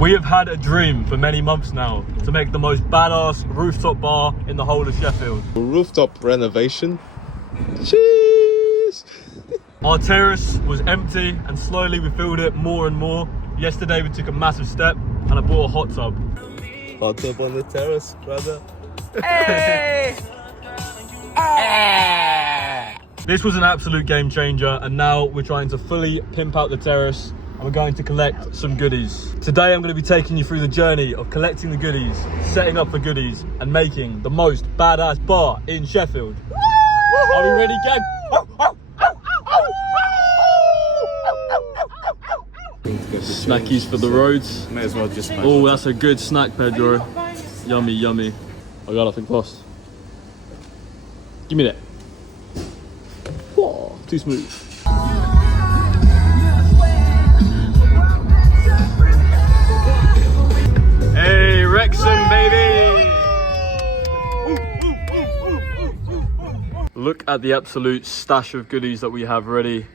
We have had a dream for many months now to make the most badass rooftop bar in the whole of Sheffield. Rooftop renovation. Cheers! Our terrace was empty and slowly we filled it more and more. Yesterday we took a massive step and I bought a hot tub. Hot tub on the terrace, brother. Hey! This was an absolute game changer and now we're trying to fully pimp out the terrace and we're going to collect some goodies. Today I'm going to be taking you through the journey of collecting the goodies, setting up the goodies and making the most badass bar in Sheffield. Woo! Are we ready, gang? Snackies for the roads. May as well just. Oh, that's a good snack, Pedro. Yummy, yummy. I got nothing lost. Give me that. Whoa, too smooth. Hey, Wrexham, baby! Look at the absolute stash of goodies that we have ready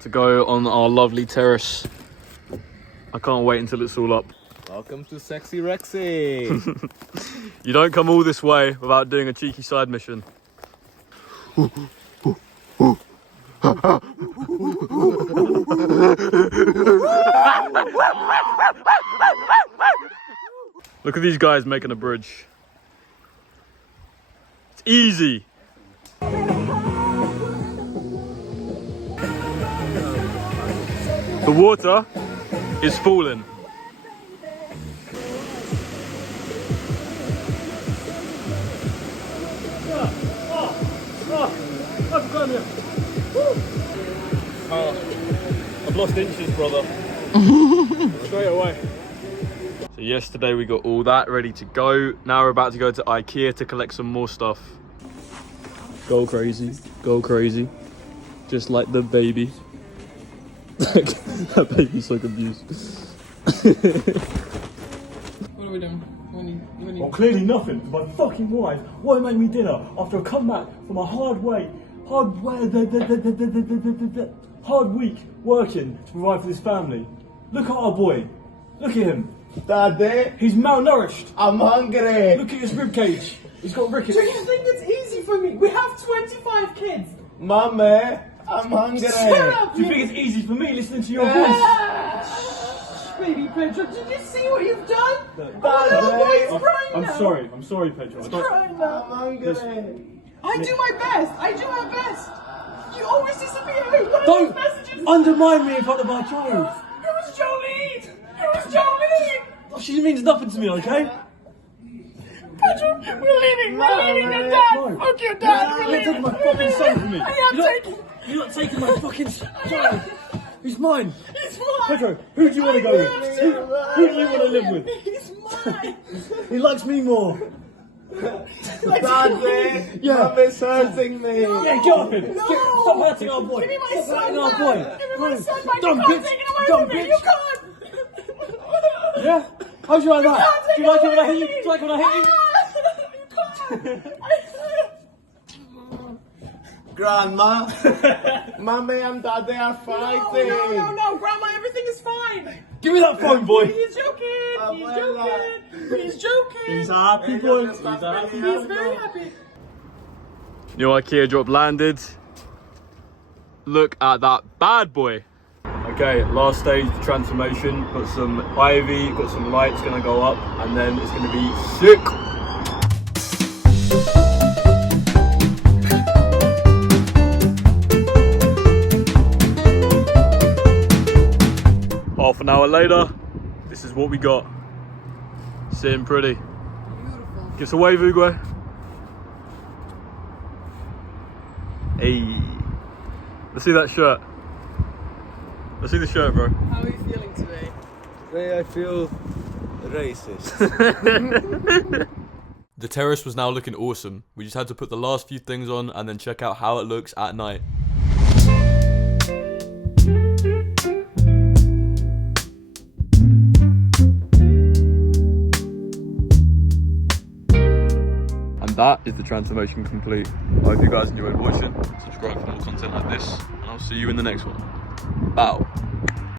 to go on our lovely terrace. I can't wait until it's all up. Welcome to Sexy Rexy. You don't come all this way without doing a cheeky side mission. Look at these guys making a bridge. It's easy. The water is falling. I've lost inches, brother. Straight away. So yesterday we got all that ready to go. Now we're about to go to IKEA to collect some more stuff. Go crazy, go crazy. Just like the baby. That baby's so confused. What are we doing? Well, clearly nothing, because my fucking wife won't make me dinner after I come back from a hard week working to provide for this family. Look at our boy. Look at him. Daddy, He's malnourished. I'm hungry. Look at his ribcage. He's got rickets. Do you think it's easy for me? We have 25 kids. Mommy, I'm hungry. Shut up, Do you think it's easy for me listening to your voice? Baby Pedro, did you see what you've done? Daddy, Oh, crying I'm now. sorry. I'm sorry, Pedro. I don't- Crying now. I'm hungry. I do my best. I do my best. You always disappear. What are Don't these messages? undermine me in front of our child. It was Jolene. It was Jolene. She means nothing to me, okay? Pedro, we're leaving. We're leaving your dad. No. Fuck your dad. We're You're leaving. taking my fucking son from me. I am taking. You're not taking my fucking child. He's mine. He's mine. Pedro, who do you want to go with? Who do you want to live with? He's mine. He likes me more. Daddy, Yeah. Mommy's hurting me. Yeah, get off him. No. Stop hurting our boy. Give me my Stop son hurting our back. boy. Give me my son back. Dumb You can't bitch. take it away Dumb from me. bitch. You can't. Yeah? How'd you like that? can't Do take you like it it when I away hit you? from Do you like it when I hit you? You can't. Grandma, Mommy and Daddy are fighting. No, Grandma, everything is fine. Give me that phone, boy. He's joking. He's joking. He's joking. He's a happy boy. He's very happy. New IKEA drop landed. Look at that bad boy. Okay, last stage transformation. Got some ivy, got some lights gonna go up, and then it's gonna be sick. Half an hour later, this is what we got. Sitting pretty. Beautiful. Give us a wave, Uguay. Hey. Let's see that shirt. Let's see the shirt, bro. How are you feeling today? Today I feel racist. The terrace was now looking awesome. We just had to put the last few things on and then check out how it looks at night. And that is the transformation complete. I hope you guys enjoyed watching. Subscribe for more content like this, and I'll see you in the next one. Bow.